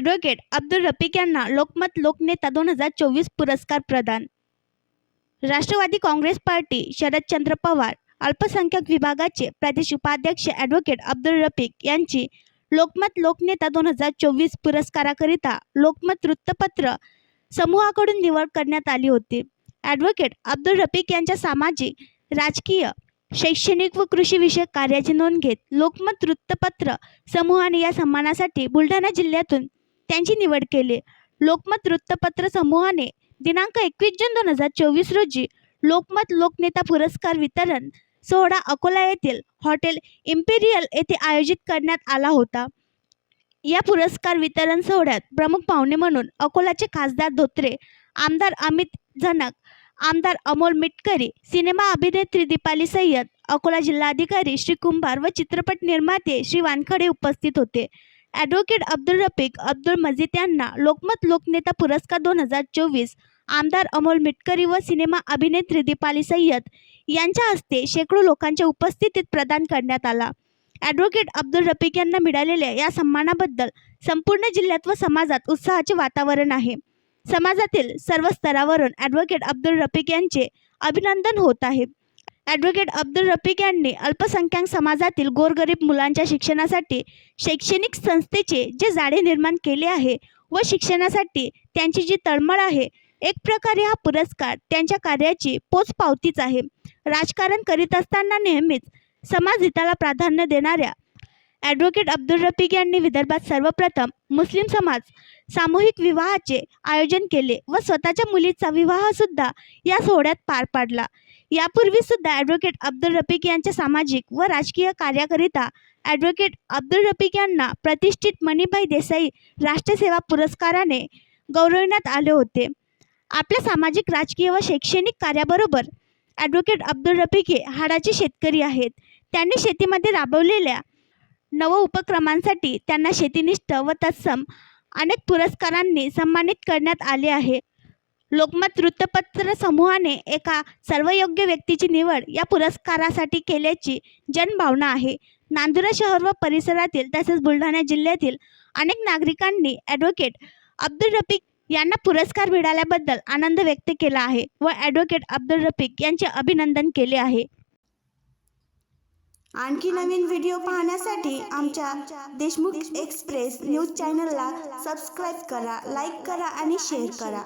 Advocate Abdul Rafiq यांना लोकमत लोकनेता 2024 पुरस्कार प्रदान। राष्ट्रवादी काँग्रेस पार्टी शरदचंद्र पवार अल्पसंख्याक विभागाचे प्रदेश उपाध्यक्ष ॲडव्होकेट अब्दुल रफिक यांची लोकमत लोकनेता 2024 पुरस्काराकरिता लोकमत वृत्तपत्र समूहाकडून निवड करण्यात आली होती। ॲडव्होकेट अब्दुल रफिक यांच्या सामाजिक, राजकीय, शैक्षणिक व कृषी विषयक कार्याची नोंद घेत लोकमत वृत्तपत्र समूहाने या सन्मानासाठी बुलढाणा जिल्ह्यातून त्यांची निवड केली। लोकमत वृत्तपत्र समूहाने दिनांक 21 जून 2024 रोजी लोकमत लोकनेता पुरस्कार वितरण सोहळा अकोला येथील हॉटेल इम्पेरियल येथे आयोजित करण्यात आला होता। या पुरस्कार वितरण सोहळ्यात प्रमुख पाहुणे म्हणून अकोलाचे खासदार धोत्रे, आमदार अमित झनक, आमदार अमोल मिटकरी, सिनेमा अभिनेत्री दीपाली सय्यद, अकोला जिल्हाधिकारी श्री कुंभार व चित्रपट निर्माते श्री वानखडे उपस्थित होते। ॲडव्होकेट अब्दुल रफिक अब्दुल मजीद यांना लोकमत लोकनेता पुरस्कार 2024 आमदार अमोल मिटकरी व सिनेमा अभिनेत्री दीपाली सय्यद यांच्या हस्ते शेकडो लोकांच्या उपस्थितीत प्रदान करण्यात आला। ॲडव्होकेट अब्दुल रफिक यांना मिळालेल्या या सन्मानाबद्दल संपूर्ण जिल्ह्यात व समाजात उत्साहाचे वातावरण आहे। समाजातील सर्व स्तरावरून ॲडव्होकेट अब्दुल रफिक यांचे अभिनंदन होत आहे। ॲडव्होकेट अब्दुल रफिक यांनी अल्पसंख्याक समाजातील गोरगरीब मुलांच्या शिक्षणासाठी शैक्षणिक संस्थेचे जे जाळे निर्माण केले आहे व शिक्षणासाठी त्यांची जी तळमळ आहे, एक प्रकारे हा पुरस्कार त्यांच्या कार्याची पोचपावतीच आहे। राजकारण करीत असताना नेहमीच समाजहिताला प्राधान्य देणाऱ्या ॲडव्होकेट अब्दुल रफिक यांनी विदर्भात सर्वप्रथम मुस्लिम समाज सामूहिक विवाहाचे आयोजन केले व स्वतःच्या मुलीचा विवाहसुद्धा या सोहळ्यात पार पाडला। यापूर्वी सुद्धा ॲडव्होकेट अब्दुल रफिक यांच्या सामाजिक व राजकीय कार्याकरिता ॲडव्होकेट अब्दुल रफिक यांना प्रतिष्ठित मणिभाई देसाई राष्ट्रसेवा पुरस्काराने गौरविण्यात आले होते। आपल्या सामाजिक, राजकीय व शैक्षणिक कार्याबरोबर ॲडव्होकेट अब्दुल रफिक हे हाडाचे शेतकरी आहेत। त्यांनी शेतीमध्ये राबवलेल्या नव उपक्रमांसाठी त्यांना शेतीनिष्ठ व तत्सम अनेक पुरस्कारांनी सन्मानित करण्यात आले आहे। लोकमत वृत्तपत्र समूहाने एका सर्वयोग्य व्यक्तीची निवड या पुरस्कारासाठी केल्याची जनभावना आहे। नांदुरा शहर व परिसरातील तसेच बुलढाणा जिल्ह्यातील अनेक नागरिकांनी ॲडव्होकेट अब्दुल रफिक यांना पुरस्कार मिळाल्याबद्दल आनंद व्यक्त केला आहे व ॲडव्होकेट अब्दुल रफिक यांचे अभिनंदन केले आहे। आणखी नवीन व्हिडिओ पाहण्यासाठी आमच्या देशमुख एक्सप्रेस न्यूज चॅनलला सबस्क्राईब करा, लाईक करा आणि शेअर करा।